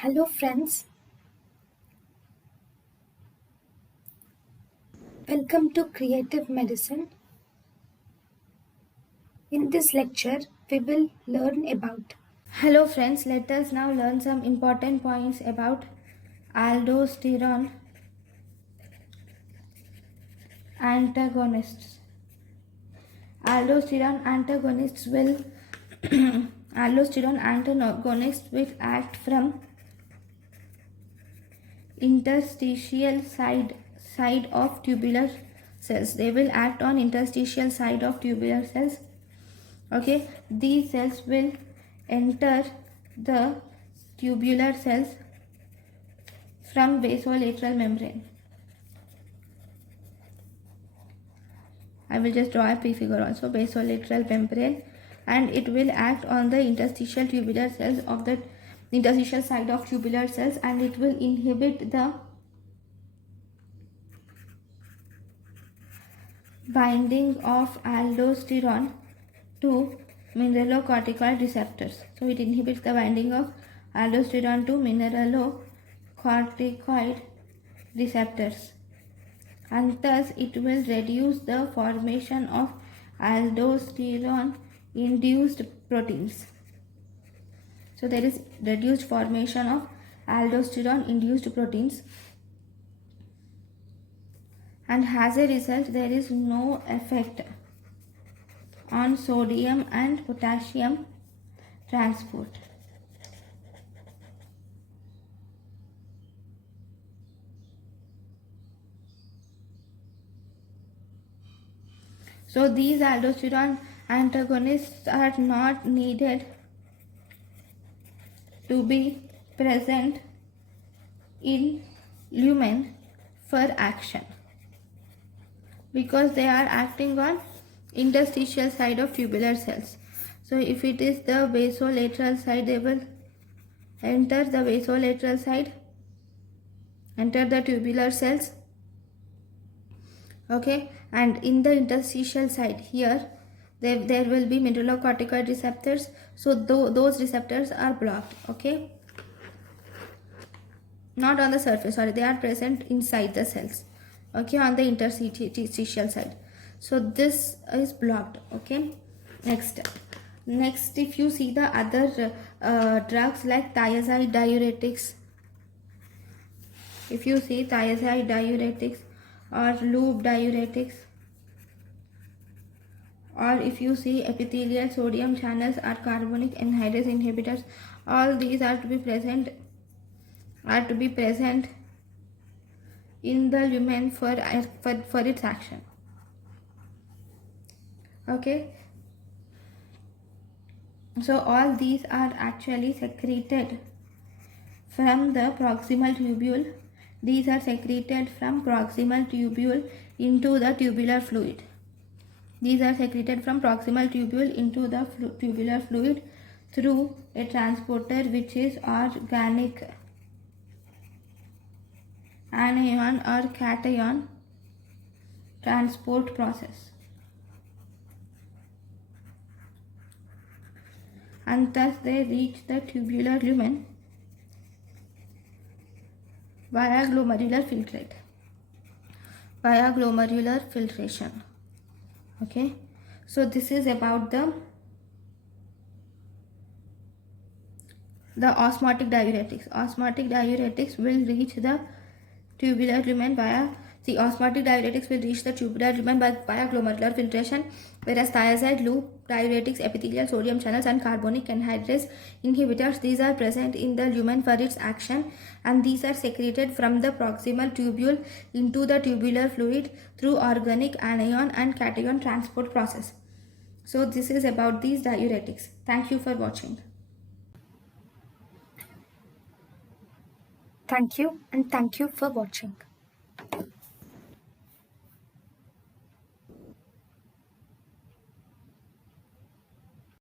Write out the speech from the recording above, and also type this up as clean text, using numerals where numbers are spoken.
Hello friends, welcome to Creative Medicine. In this lecture, we will learn about. Hello friends, let us now learn some important points about aldosterone antagonists. Aldosterone antagonists will aldosterone antagonists will act from interstitial side of tubular cells. They will act on interstitial side of tubular cells. Okay, these cells will enter the tubular cells from basolateral membrane. I will just draw a prefigure also, basolateral membrane, and it will act on the interstitial tubular cells of the interstitial side of tubular cells, and it will inhibit the binding of aldosterone to mineralocorticoid receptors. So it inhibits the binding of aldosterone to mineralocorticoid receptors, and thus it will reduce the formation of aldosterone induced proteins. So there is reduced formation of aldosterone induced proteins, and as a result there is no effect on sodium and potassium transport. So these aldosterone antagonists are not needed to be present in lumen for action, because they are acting on interstitial side of tubular cells. So if it is the basolateral side, they will enter the basolateral side, enter the tubular cells. Okay, and in the interstitial side here, there will be mineralocorticoid receptors. So those receptors are blocked. Okay, not on the surface, sorry, they are present inside the cells. Okay, on the interstitial side. So this is blocked. Okay, next if you see the other drugs like thiazide diuretics, if you see thiazide diuretics or loop diuretics, or if you see epithelial sodium channels or carbonic anhydrase inhibitors, all these are to be present in the lumen for its action. Okay, so all these are actually secreted from the proximal tubule. These are secreted from proximal tubule into the tubular fluid. These are secreted from proximal tubule into the tubular fluid through a transporter which is organic anion or cation transport process, and thus they reach the tubular lumen via glomerular filtration. Okay, so this is about the osmotic diuretics. Osmotic diuretics will reach the tubular lumen via osmotic diuretics will reach the tubular lumen via glomerular filtration, whereas thiazide, loop diuretics, epithelial sodium channels and carbonic anhydrase inhibitors, these are present in the lumen for its action, and these are secreted from the proximal tubule into the tubular fluid through organic anion and cation transport process. So this is about these diuretics. Thank you for watching. Thank you, and thank you for watching.